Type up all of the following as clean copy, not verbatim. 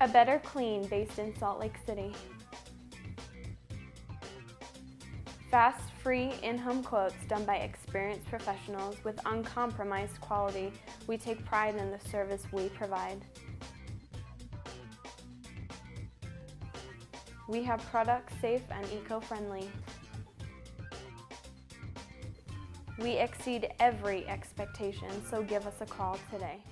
A Better Clean based in Salt Lake City. Fast, free, in-home quotes done by experienced professionals with uncompromised quality. We take pride in the service we provide. We have products safe and eco-friendly. We exceed every expectation, so give us a call today.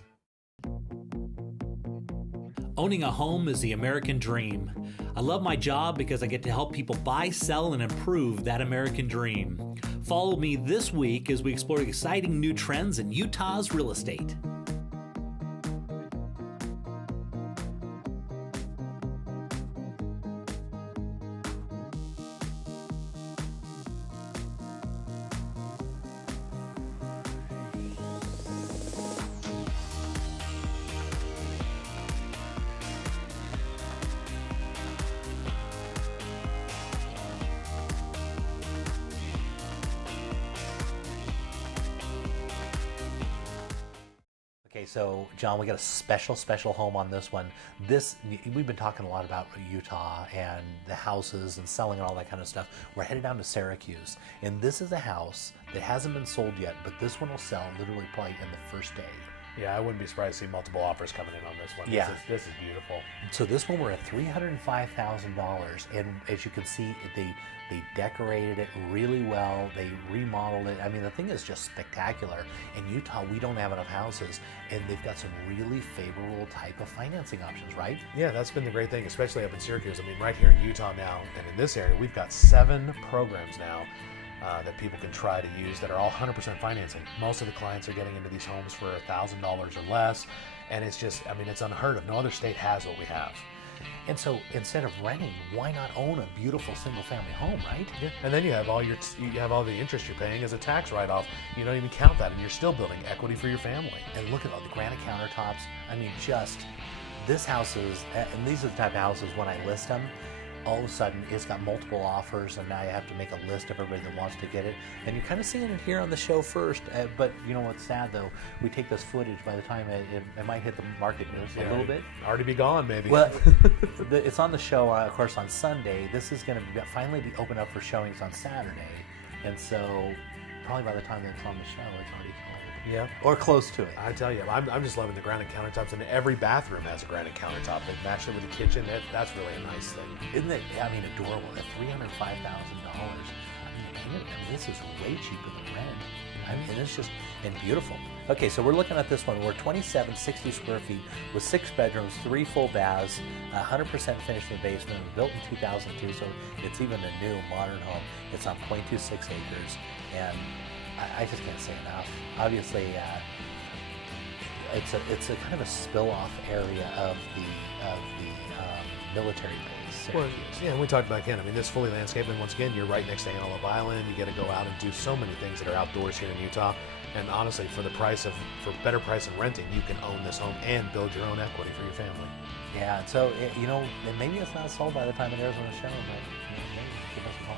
Owning a home is the American dream. I love my job because I get to help people buy, sell, and improve that American dream. Follow me this week as we explore exciting new trends in Utah's real estate. Okay, so John, we got a special home on this one. We've been talking a lot about Utah and the houses and selling and all that kind of stuff. We're headed down to Syracuse, and this is a house that hasn't been sold yet, but this one will sell literally probably in the first day. Yeah, I wouldn't be surprised to see multiple offers coming in on this one. Yeah. This is beautiful. So this one we're at $305,000, and as you can see, they decorated it really well. They remodeled it. I mean, the thing is just spectacular. In Utah, we don't have enough houses, and they've got some really favorable type of financing options, right? Yeah, that's been the great thing, especially up in Syracuse. I mean, right here in Utah now, and in this area, we've got 7 programs now that people can try to use that are all 100% financing. Most of the clients are getting into these homes for $1,000 or less, and it's just, I mean, it's unheard of. No other state has what we have. And so instead of renting, why not own a beautiful single-family home, right? Yeah. And then you have all the interest you're paying as a tax write-off. You don't even count that, and you're still building equity for your family. And look at all the granite countertops. I mean, just this house is, and these are the type of houses when I list them, all of a sudden it's got multiple offers, and now you have to make a list of everybody that wants to get it. And you're kind of seeing it here on the show first, but you know what's sad though? We take this footage, by the time it might hit the market news a little bit. Already be gone, maybe. Well, it's on the show, of course, on Sunday. This is going to finally be open up for showings on Saturday, and so probably by the time that it's on the show, it's already sold. Yeah. Or close to it. I tell you, I'm just loving the granite countertops, and every bathroom has a granite countertop. They've matched it with the kitchen. That's really a nice thing. Isn't it, I mean, adorable? At $305,000, I mean, this is way cheaper than rent. I mean, it's just, and beautiful. Okay, so we're looking at this one. We're 2760 square feet with 6 bedrooms, 3 full baths, 100% finished in the basement. It was built in 2002, so it's even a new modern home. It's on 0.26 acres, and I just can't say enough. Obviously, it's a kind of a spill-off area of the military base. Well, yeah, and we talked about Ken. I mean, this fully landscaped, and once again, you're right next to Antelope Island. You get to go out and do so many things that are outdoors here in Utah. And honestly, for better price than renting, you can own this home and build your own equity for your family. Yeah, so and maybe it's not sold by the time it airs on the show, but maybe give us a call.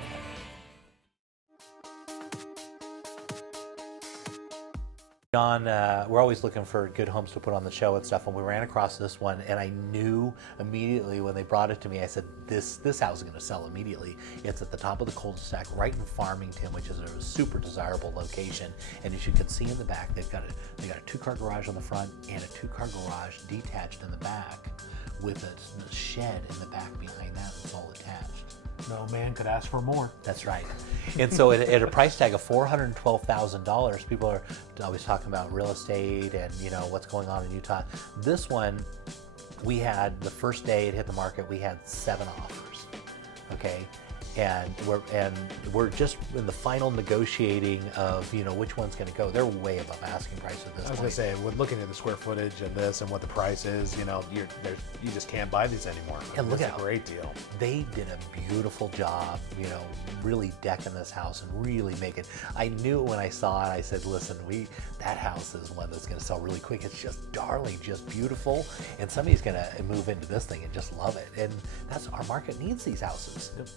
John, we're always looking for good homes to put on the show and stuff, and we ran across this one, and I knew immediately when they brought it to me, I said, this house is going to sell immediately. It's at the top of the cul-de-sac right in Farmington, which is a super desirable location, and as you can see in the back, they got a 2-car garage on the front and a 2-car garage detached in the back with a shed in the back behind that that's all attached. No man could ask for more. That's right. And so at a price tag of $412,000, people are always talking about real estate and what's going on in Utah. This one, we had the first day it hit the market, we had 7 offers. Okay. And we're just in the final negotiating of which one's going to go. They're way above asking price at this point. I was going to say, with looking at the square footage and this and what the price is, you just can't buy these anymore. And look at a great deal. They did a beautiful job, really decking this house and really make it. I knew when I saw it, I said, listen, that house is one that's going to sell really quick. It's just darling, just beautiful, and somebody's going to move into this thing and just love it. And that's our market needs these houses. Yep.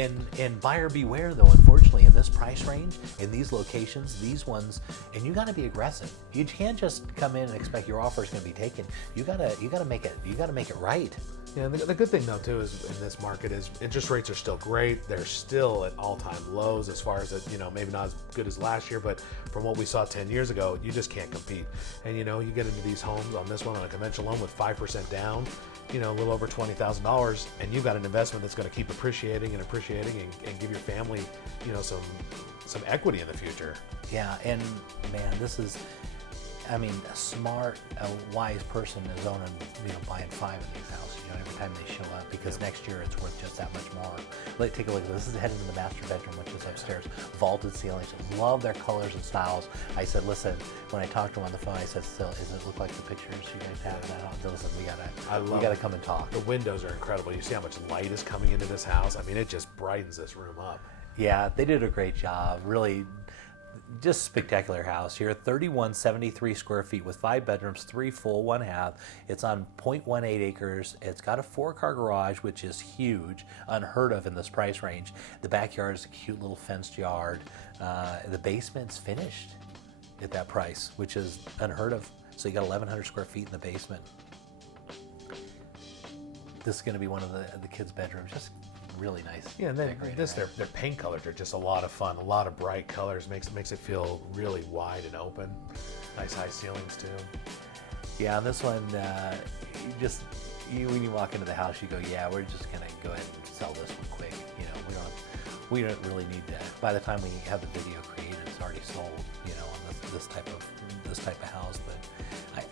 And buyer beware though, unfortunately, in this price range, in these locations, these ones, and you got to be aggressive. You can't just come in and expect your offer is going to be taken. You gotta make it right. Yeah, the good thing though too is in this market is interest rates are still great. They're still at all-time lows as far as maybe not as good as last year, but from what we saw 10 years ago, you just can't compete. And you get into these homes on this one on a conventional loan with 5% down, a little over $20,000, and you've got an investment that's going to keep appreciating and give your family, some equity in the future. Yeah, and man, this is, a smart, wise person is owning, buying 5 of these houses, every time they show up, because next year it's worth just that much more. Take a look at this. This is headed to the master bedroom, which is upstairs. Vaulted ceilings. Love their colors and styles. I said, listen, when I talked to him on the phone, I said, still, does it look like the pictures you guys have in that house? Listen, we gotta come and talk. The windows are incredible. You see how much light is coming into this house? It just brightens this room up. Yeah, they did a great job. Really, just spectacular house here. 3173 square feet with 5 bedrooms, 3 full, 1 half. It's on 0.18 acres. It's got a 4-car garage, which is huge, unheard of in this price range. The backyard is a cute little fenced yard. The basement's finished at that price, which is unheard of. So you got 1,100 square feet in the basement. This is going to be one of the kids' bedrooms. Just really nice. Yeah, and then their paint colors are just a lot of fun. A lot of bright colors makes it feel really wide and open. Nice high ceilings too. Yeah, on this one, when you walk into the house, you go, yeah, we're just gonna go ahead and sell this one quick. We don't really need that. By the time we have the video created, it's already sold. On this type of house, but.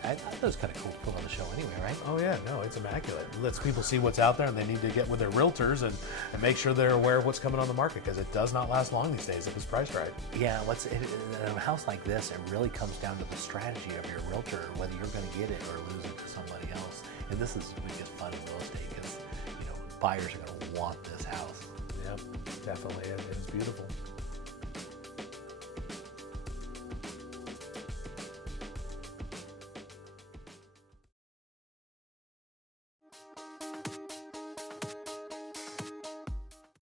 I thought it was kind of cool to put on the show anyway, right? Oh yeah, no, it's immaculate. It lets people see what's out there, and they need to get with their realtors and make sure they're aware of what's coming on the market, because it does not last long these days if it's priced right. Yeah, in a house like this, it really comes down to the strategy of your realtor, whether you're going to get it or lose it to somebody else. And this is what gets fun in real estate, because buyers are going to want this house. Yep, definitely. It is beautiful.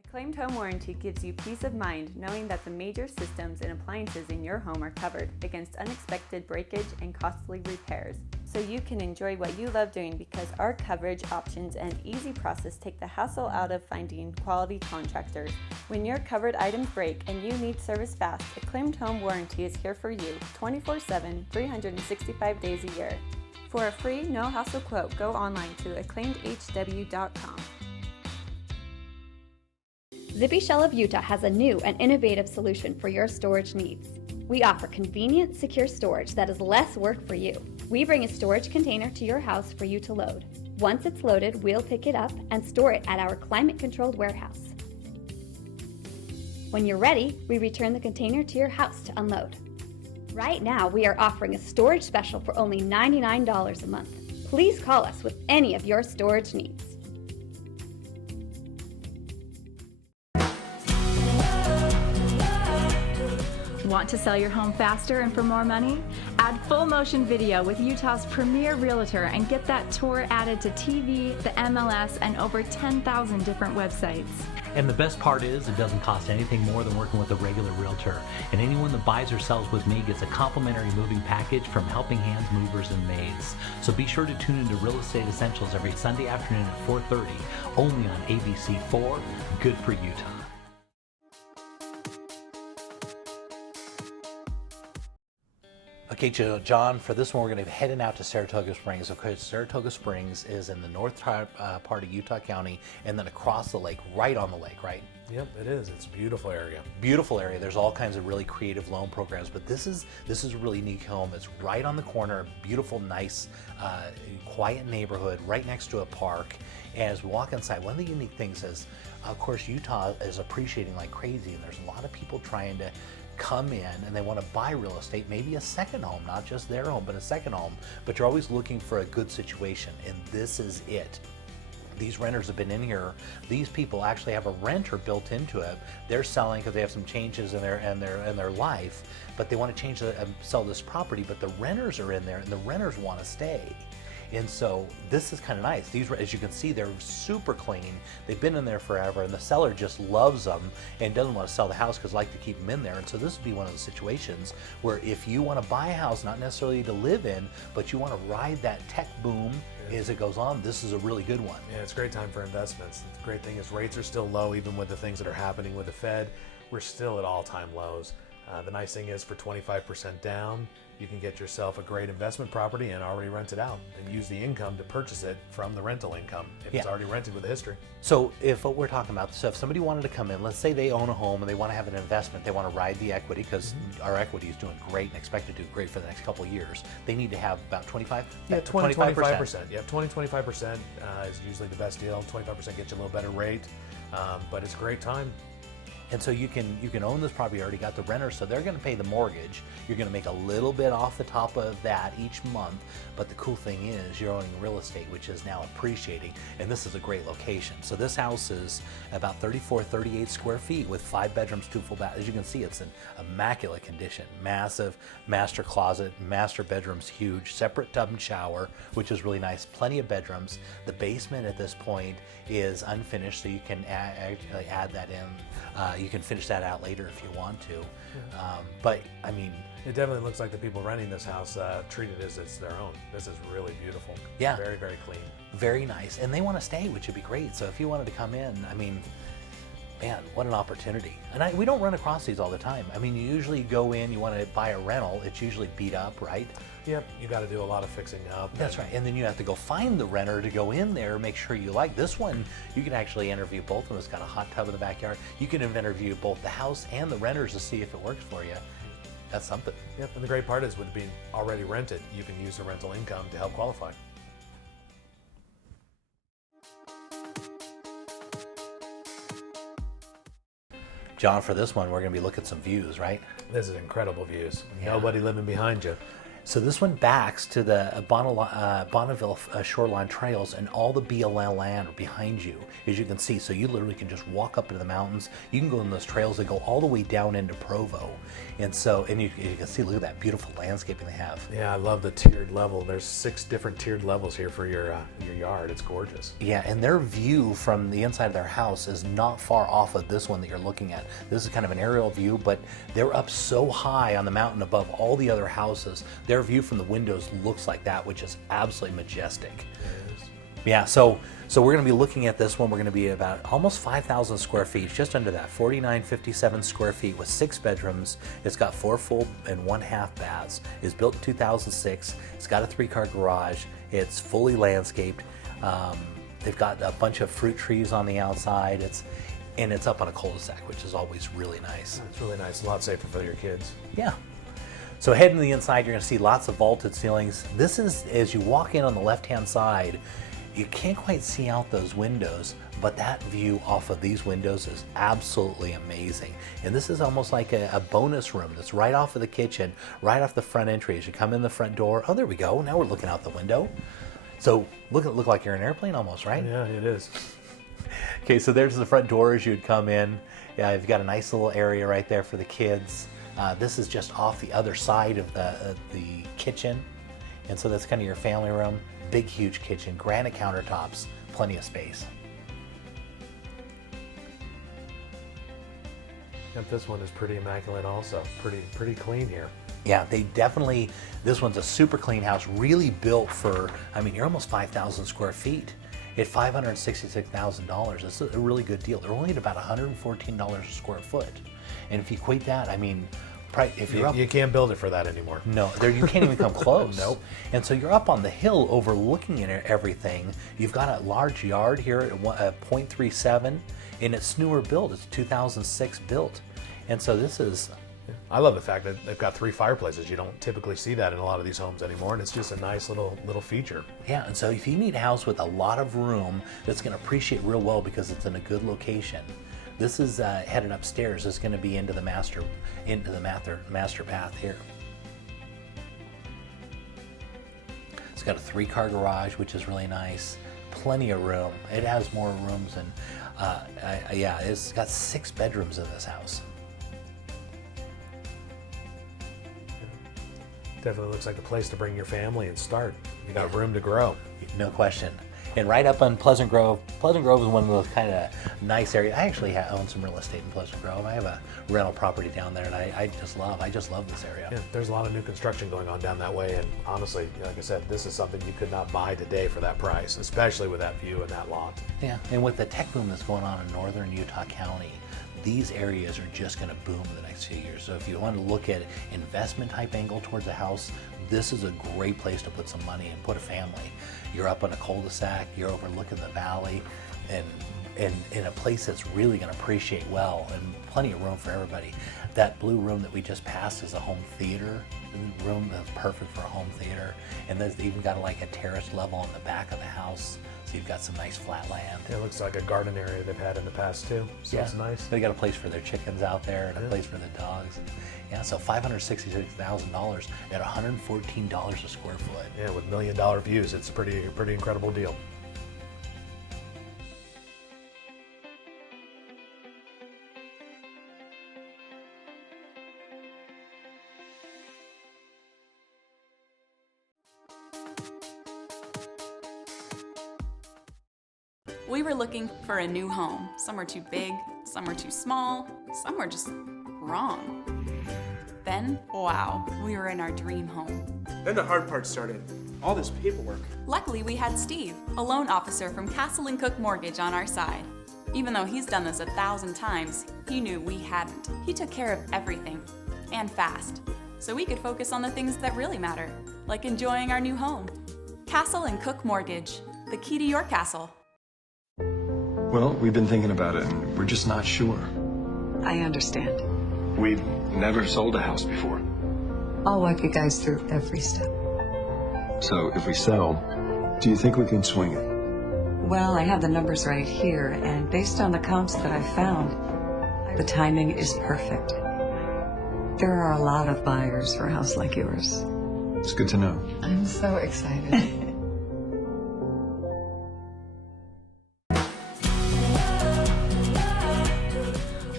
Acclaimed Home Warranty gives you peace of mind knowing that the major systems and appliances in your home are covered against unexpected breakage and costly repairs. So you can enjoy what you love doing, because our coverage options and easy process take the hassle out of finding quality contractors. When your covered items break and you need service fast, Acclaimed Home Warranty is here for you 24/7, 365 days a year. For a free, no-hassle quote, go online to acclaimedhw.com. Zippy Shell of Utah has a new and innovative solution for your storage needs. We offer convenient, secure storage that is less work for you. We bring a storage container to your house for you to load. Once it's loaded, we'll pick it up and store it at our climate-controlled warehouse. When you're ready, we return the container to your house to unload. Right now, we are offering a storage special for only $99 a month. Please call us with any of your storage needs. Want to sell your home faster and for more money? Add full motion video with Utah's premier realtor and get that tour added to TV, the MLS, and over 10,000 different websites. And the best part is it doesn't cost anything more than working with a regular realtor. And anyone that buys or sells with me gets a complimentary moving package from Helping Hands Movers and Maids. So be sure to tune into Real Estate Essentials every Sunday afternoon at 4:30, only on ABC4, good for Utah. Okay, John, for this one, we're going to be heading out to Saratoga Springs. Okay, Saratoga Springs is in the north part of Utah County, and then across the lake, right on the lake, right? Yep, it is. It's a beautiful area. Beautiful area. There's all kinds of really creative loan programs, but this is a really unique home. It's right on the corner, beautiful, nice, quiet neighborhood, right next to a park. And as we walk inside, one of the unique things is, of course, Utah is appreciating like crazy, and there's a lot of people trying to come in and they want to buy real estate, maybe a second home, not just their home, but a second home, but you're always looking for a good situation, and this is it. These renters have been in here. These people actually have a renter built into it. They're selling because they have some changes in their life, but they want to sell this property, but the renters are in there and the renters want to stay. And so this is kind of nice. These, as you can see, they're super clean. They've been in there forever, and the seller just loves them and doesn't want to sell the house because like to keep them in there. And so this would be one of the situations where if you want to buy a house, not necessarily to live in, but you want to ride that tech boom as it goes on, this is a really good one. Yeah, it's a great time for investments. The great thing is rates are still low, even with the things that are happening with the Fed. We're still at all-time lows. The nice thing is for 25% down, you can get yourself a great investment property and already rent it out and use the income to purchase it from the rental income if it's already rented with a history. So if what we're talking about, so if somebody wanted to come in, let's say they own a home and they want to have an investment, they want to ride the equity because our equity is doing great and expected to do great for the next couple of years, they need to have about 25%? Yeah, 25%. Yeah, 25% is usually the best deal. 25% gets you a little better rate, but it's a great time. And so you can own this property, you already got the renter, so they're going to pay the mortgage. You're going to make a little bit off the top of that each month, but the cool thing is you're owning real estate, which is now appreciating, and this is a great location. So this house is about 38 square feet with 5 bedrooms, 2 full baths. As you can see, it's in immaculate condition. Massive master closet, master bedroom's huge, separate tub and shower, which is really nice. Plenty of bedrooms. The basement at this point is unfinished, so you can add that in. You can finish that out later if you want to. But I mean, it definitely looks like the people renting this house treat it as it's their own. This is really beautiful. Yeah. Very, very clean. Very nice. And they want to stay, which would be great. So if you wanted to come in, I mean, man, what an opportunity. And we don't run across these all the time. I mean, you usually go in, you want to buy a rental, it's usually beat up, right? Yep, you got to do a lot of fixing up. That's right. And then you have to go find the renter to go in there, make sure you like this one. You can actually interview both of them. It's got a hot tub in the backyard. You can interview both the house and the renters to see if it works for you. That's something. Yep, and the great part is with being already rented, you can use the rental income to help qualify. John, for this one, we're going to be looking at some views, right? This is incredible views. Nobody living behind you. So this one backs to the Bonneville Shoreline Trails, and all the BLL land are behind you, as you can see. So you literally can just walk up into the mountains. You can go in those trails that go all the way down into Provo. And so, and you can see, look at that beautiful landscaping they have. Yeah, I love the tiered level. There's 6 different tiered levels here for your yard. It's gorgeous. Yeah, and their view from the inside of their house is not far off of this one that you're looking at. This is kind of an aerial view, but they're up so high on the mountain above all the other houses. Their view from the windows looks like that, which is absolutely majestic. It is. Yeah, so we're going to be looking at this one. We're going to be about almost 5,000 square feet, just under that, 4,957 square feet with 6 bedrooms. It's got 4 full and 1 half baths. It's built in 2006. It's got a 3-car garage. It's fully landscaped. They've got a bunch of fruit trees on the outside. It's up on a cul-de-sac, which is always really nice. It's really nice. A lot safer for your kids. Yeah. So heading to the inside, you're going to see lots of vaulted ceilings. This is, as you walk in on the left-hand side, you can't quite see out those windows, but that view off of these windows is absolutely amazing. And this is almost like a bonus room that's right off of the kitchen, right off the front entry. As you come in the front door, oh, there we go. Now we're looking out the window. So look like you're in an airplane almost, right? Yeah, it is. Okay, so there's the front door as you'd come in. Yeah, you've got a nice little area right there for the kids. This is just off the other side of the kitchen. And so that's kind of your family room. Big, huge kitchen, granite countertops, plenty of space. Yep, this one is pretty immaculate also. Pretty clean here. Yeah, they definitely, this one's a super clean house, really built for, I mean, you're almost 5,000 square feet. At $566,000, it's a really good deal. They're only at about $114 a square foot. And if you equate that, I mean, if you're up, you can't build it for that anymore. No, you can't even come close. Nope. And so you're up on the hill overlooking everything. You've got a large yard here at 0.37, and it's newer built. It's 2006 built. And so this is... I love the fact that they've got 3 fireplaces. You don't typically see that in a lot of these homes anymore, and it's just a nice little feature. Yeah, and so if you need a house with a lot of room that's going to appreciate real well because it's in a good location, this is headed upstairs. It's going to be into the master path here. It's got a 3-car garage, which is really nice. Plenty of room. It has more rooms than, yeah, it's got 6 bedrooms in this house. Definitely looks like a place to bring your family and start. You got room to grow. No question. And right up on Pleasant Grove. Pleasant Grove is one of those kind of nice areas. I actually own some real estate in Pleasant Grove. I have a rental property down there, and I just love this area. Yeah, there's a lot of new construction going on down that way, and honestly, like I said, this is something you could not buy today for that price, especially with that view and that lot. Yeah, and with the tech boom that's going on in northern Utah County, these areas are just going to boom in the next few years. So if you want to look at investment type angle towards a house, this is a great place to put some money and put a family. You're up on a cul-de-sac, you're overlooking the valley, and in a place that's really going to appreciate well, and plenty of room for everybody. That blue room that we just passed is a home theater room that's perfect for a home theater, and there's even got like a terrace level on the back of the house, so you've got some nice flat land. It looks like a garden area they've had in the past too, so it's nice. They got a place for their chickens out there and a place for the dogs. And, yeah, so $566,000 at $114 a square foot. Yeah, with $1 million views, it's a pretty incredible deal. We were looking for a new home. Some were too big, some were too small, some were just wrong. Then, wow, we were in our dream home. Then the hard part started. All this paperwork. Luckily, we had Steve, a loan officer from Castle & Cook Mortgage, on our side. Even though he's done this 1,000 times, he knew we hadn't. He took care of everything, and fast, so we could focus on the things that really matter, like enjoying our new home. Castle & Cook Mortgage, the key to your castle. Well, we've been thinking about it, and we're just not sure. I understand. We've never sold a house before. I'll walk you guys through every step. So if we sell, do you think we can swing it? Well, I have the numbers right here, and based on the comps that I found, the timing is perfect. There are a lot of buyers for a house like yours. It's good to know. I'm so excited.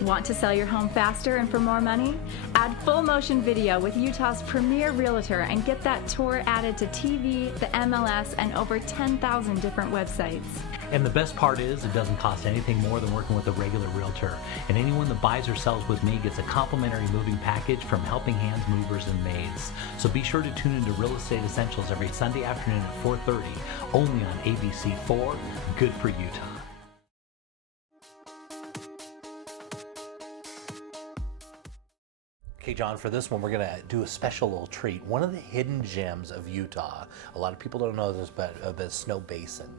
Want to sell your home faster and for more money? Add full motion video with Utah's premier realtor and get that tour added to TV, the MLS, and over 10,000 different websites. And the best part is it doesn't cost anything more than working with a regular realtor. And anyone that buys or sells with me gets a complimentary moving package from Helping Hands Movers and Maids. So be sure to tune into Real Estate Essentials every Sunday afternoon at 4:30, only on ABC4. Good for Utah. Okay, John, for this one, we're going to do a special little treat. One of the hidden gems of Utah, a lot of people don't know this, but the Snow Basin.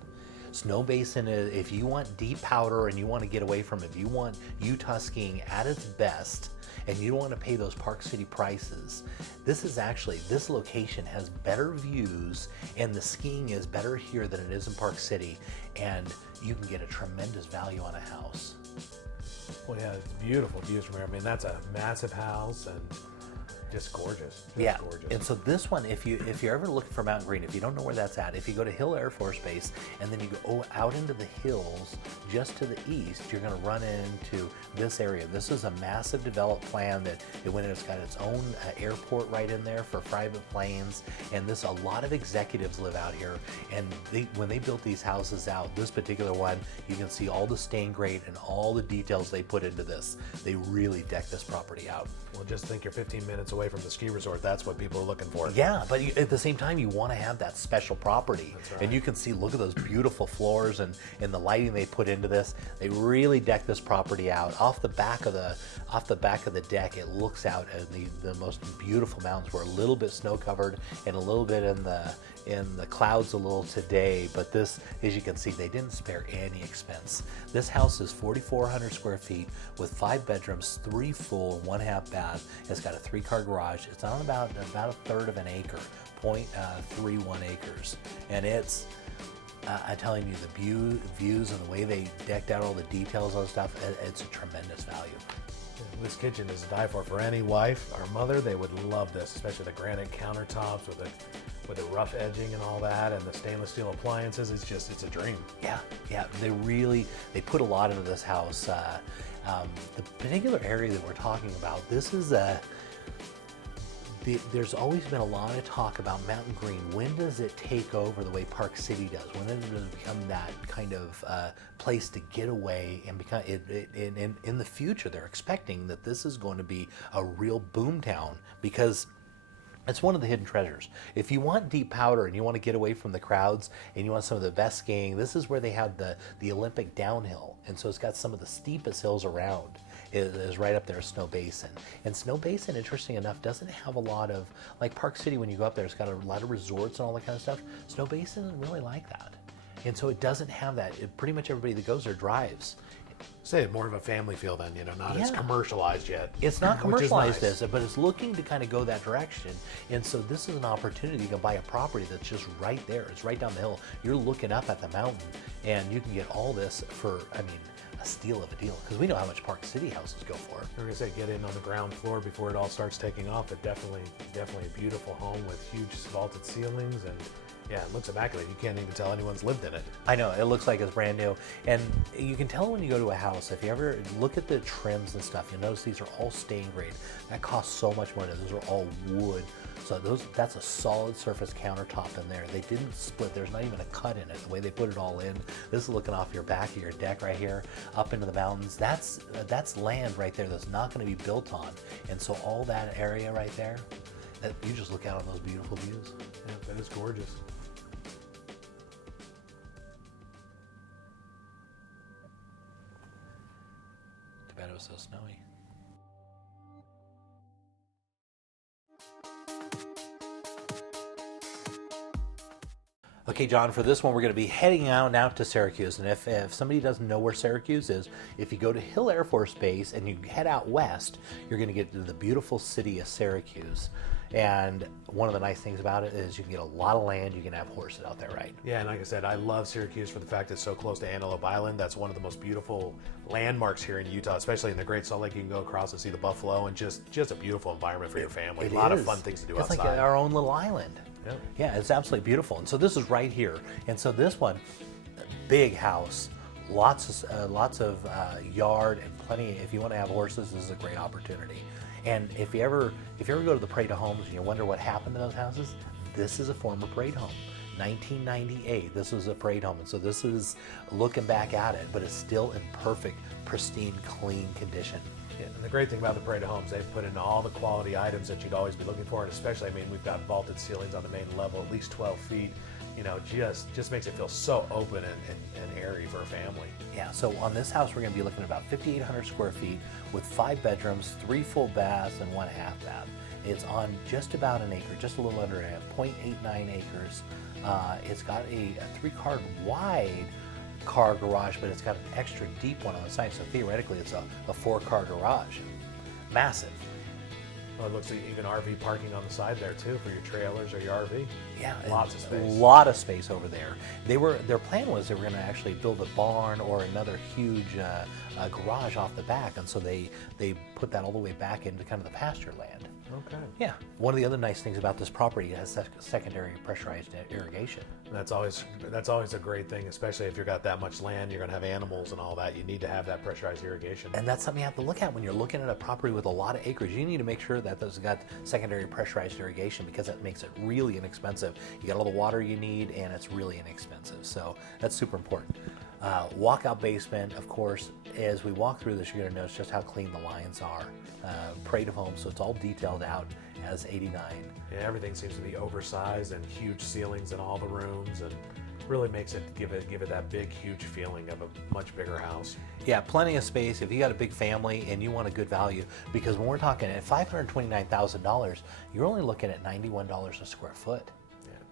Snow Basin is, if you want deep powder and you want to get away from it, if you want Utah skiing at its best, and you don't want to pay those Park City prices, this location has better views, and the skiing is better here than it is in Park City, and you can get a tremendous value on a house. Well, yeah, it's beautiful views from here. I mean, that's a massive house and just gorgeous. Yeah, gorgeous. and so this one, if you're ever looking for Mountain Green, if you don't know where that's at, if you go to Hill Air Force Base and then you go out into the hills just to the east, you're going to run into this area. This is a massive developed plan that it's got its own airport right in there for private planes, and a lot of executives live out here. And when they built these houses out, this particular one, you can see all the stain grade and all the details they put into this. They really decked this property out. Well, just think you're 15 minutes away from the ski resort. That's what people are looking for. Yeah, but at the same time, you want to have that special property. That's right. And you can see, look at those beautiful floors and the lighting they put into this. They really decked this property out. Off the back of the deck, it looks out at the most beautiful mountains. We're a little bit snow covered and a little bit in the clouds a little today, but this, as you can see, they didn't spare any expense. This house is 4,400 square feet with 5 bedrooms, 3 full and 1 half bath. It's got a 3-car garage. It's on about a third of an acre, 0.31 acres, and it's I'm telling you, the views and the way they decked out all the details on stuff, it's a tremendous value. This kitchen is a die for any wife or mother. They would love this, especially the granite countertops with the rough edging and all that, and the stainless steel appliances. It's a dream. Yeah. They put a lot into this house. The particular area that we're talking about, this is there's always been a lot of talk about Mountain Green. When does it take over the way Park City does? When does it become that kind of place to get away and become? In the future, they're expecting that this is going to be a real boom town because it's one of the hidden treasures. If you want deep powder and you want to get away from the crowds and you want some of the best skiing, this is where they have the Olympic downhill. And so it's got some of the steepest hills around. It is right up there, Snow Basin. And Snow Basin, interesting enough, doesn't have a lot of, like Park City, when you go up there, it's got a lot of resorts and all that kind of stuff. Snow Basin isn't really like that. And so it doesn't have that. Pretty much everybody that goes there drives. Say more of a family feel then, not as commercialized yet. It's not commercialized nice. but it's looking to kind of go that direction. And so this is an opportunity. You can buy a property that's just right there. It's right down the hill. You're looking up at the mountain and you can get all this for, a steal of a deal, because we know how much Park City houses go for. We're gonna say get in on the ground floor before it all starts taking off. But definitely a beautiful home with huge vaulted ceilings, and yeah, it looks immaculate. You can't even tell anyone's lived in it. I know, it looks like it's brand new. And you can tell when you go to a house, if you ever look at the trims and stuff, you'll notice these are all stain grade. That costs so much money. Those are all wood. So that's a solid surface countertop in there. They didn't split. There's not even a cut in it. The way they put it all in. This is looking off your back of your deck right here, up into the mountains. That's land right there that's not going to be built on. And so all that area right there, you just look out on those beautiful views. Yeah, that is gorgeous. Too bad it was so snowy. Okay, John, for this one, we're going to be heading out to Syracuse. And if somebody doesn't know where Syracuse is, if you go to Hill Air Force Base and you head out west, you're going to get to the beautiful city of Syracuse. And one of the nice things about it is you can get a lot of land. You can have horses out there, right? Yeah, and like I said, I love Syracuse for the fact it's so close to Antelope Island. That's one of the most beautiful landmarks here in Utah, especially in the Great Salt Lake. You can go across and see the buffalo, and just a beautiful environment for your family. A lot of fun things to do outside. It's like our own little island. Yeah, it's absolutely beautiful. And so this is right here. And so this one, big house, lots of yard and plenty. If you want to have horses, this is a great opportunity. And if you ever go to the Parade of Homes and you wonder what happened to those houses, this is a former Parade home. 1998, this was a Parade home. And so this is looking back at it, but it's still in perfect, pristine, clean condition. Yeah, and the great thing about the Parade of Homes, they've put in all the quality items that you'd always be looking for, and especially, we've got vaulted ceilings on the main level, at least 12 feet. Just makes it feel so open and airy for a family. Yeah, so on this house, we're going to be looking at about 5,800 square feet with 5 bedrooms, 3 full baths, and 1 half bath. It's on just about an acre, just a little under 0.89 acres. It's got a 3-car wide car garage, but it's got an extra deep one on the side, so theoretically it's a 4-car garage. Massive. Well, it looks like even RV parking on the side there too for your trailers or your RV. Yeah, lots of space. A lot of space over there. Their plan was they were going to actually build a barn or another huge garage off the back, and so they put that all the way back into kind of the pasture land. Okay. Yeah. One of the other nice things about this property, it has secondary pressurized irrigation. That's always a great thing, especially if you've got that much land, you're going to have animals and all that. You need to have that pressurized irrigation. And that's something you have to look at when you're looking at a property with a lot of acreage. You need to make sure that it's got secondary pressurized irrigation, because that makes it really inexpensive. You got all the water you need, and it's really inexpensive. So that's super important. Walkout basement, of course. As we walk through this, you're going to notice just how clean the lines are. Parade of Homes, so it's all detailed out as 89. Yeah, everything seems to be oversized and huge ceilings in all the rooms, and really makes it give it that big, huge feeling of a much bigger house. Yeah, plenty of space if you got a big family and you want a good value, because when we're talking at $529,000, you're only looking at $91 a square foot.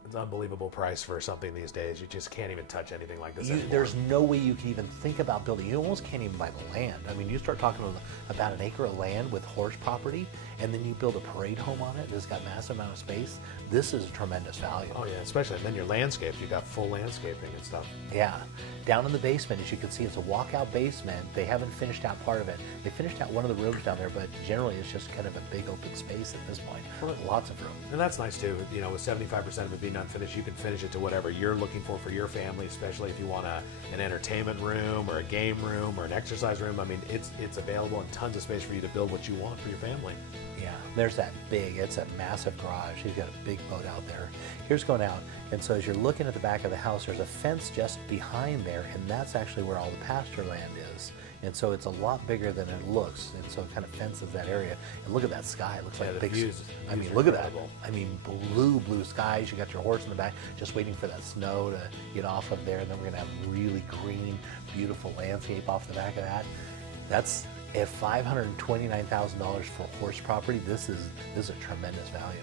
It's an unbelievable price for something these days. You just can't even touch anything like this anymore. There's no way you can even think about building. You almost can't even buy the land. You start talking about an acre of land with horse property, and then you build a Parade home on it that's got massive amount of space. This is a tremendous value. Oh yeah, especially, and then your landscape. You got full landscaping and stuff. Yeah. Down in the basement, as you can see, it's a walkout basement. They haven't finished out part of it. They finished out one of the rooms down there, but generally it's just kind of a big open space at this point. Lots of room. And that's nice too, with 75% of it being unfinished, you can finish it to whatever you're looking for your family, especially if you want an entertainment room or a game room or an exercise room. I mean, it's available and tons of space for you to build what you want for your family. Yeah, there's that it's a massive garage. He's got a big boat out there. Here's going out, and so as you're looking at the back of the house, there's a fence just behind there, and that's actually where all the pasture land is. And so it's a lot bigger than it looks, and so it kind of fences that area. And look at that sky. It looks like a big. I mean, look at that. I mean, blue skies. You got your horse in the back, just waiting for that snow to get off of there, and then we're gonna have really green, beautiful landscape off the back of that. That's at $529,000 for horse property. This is a tremendous value.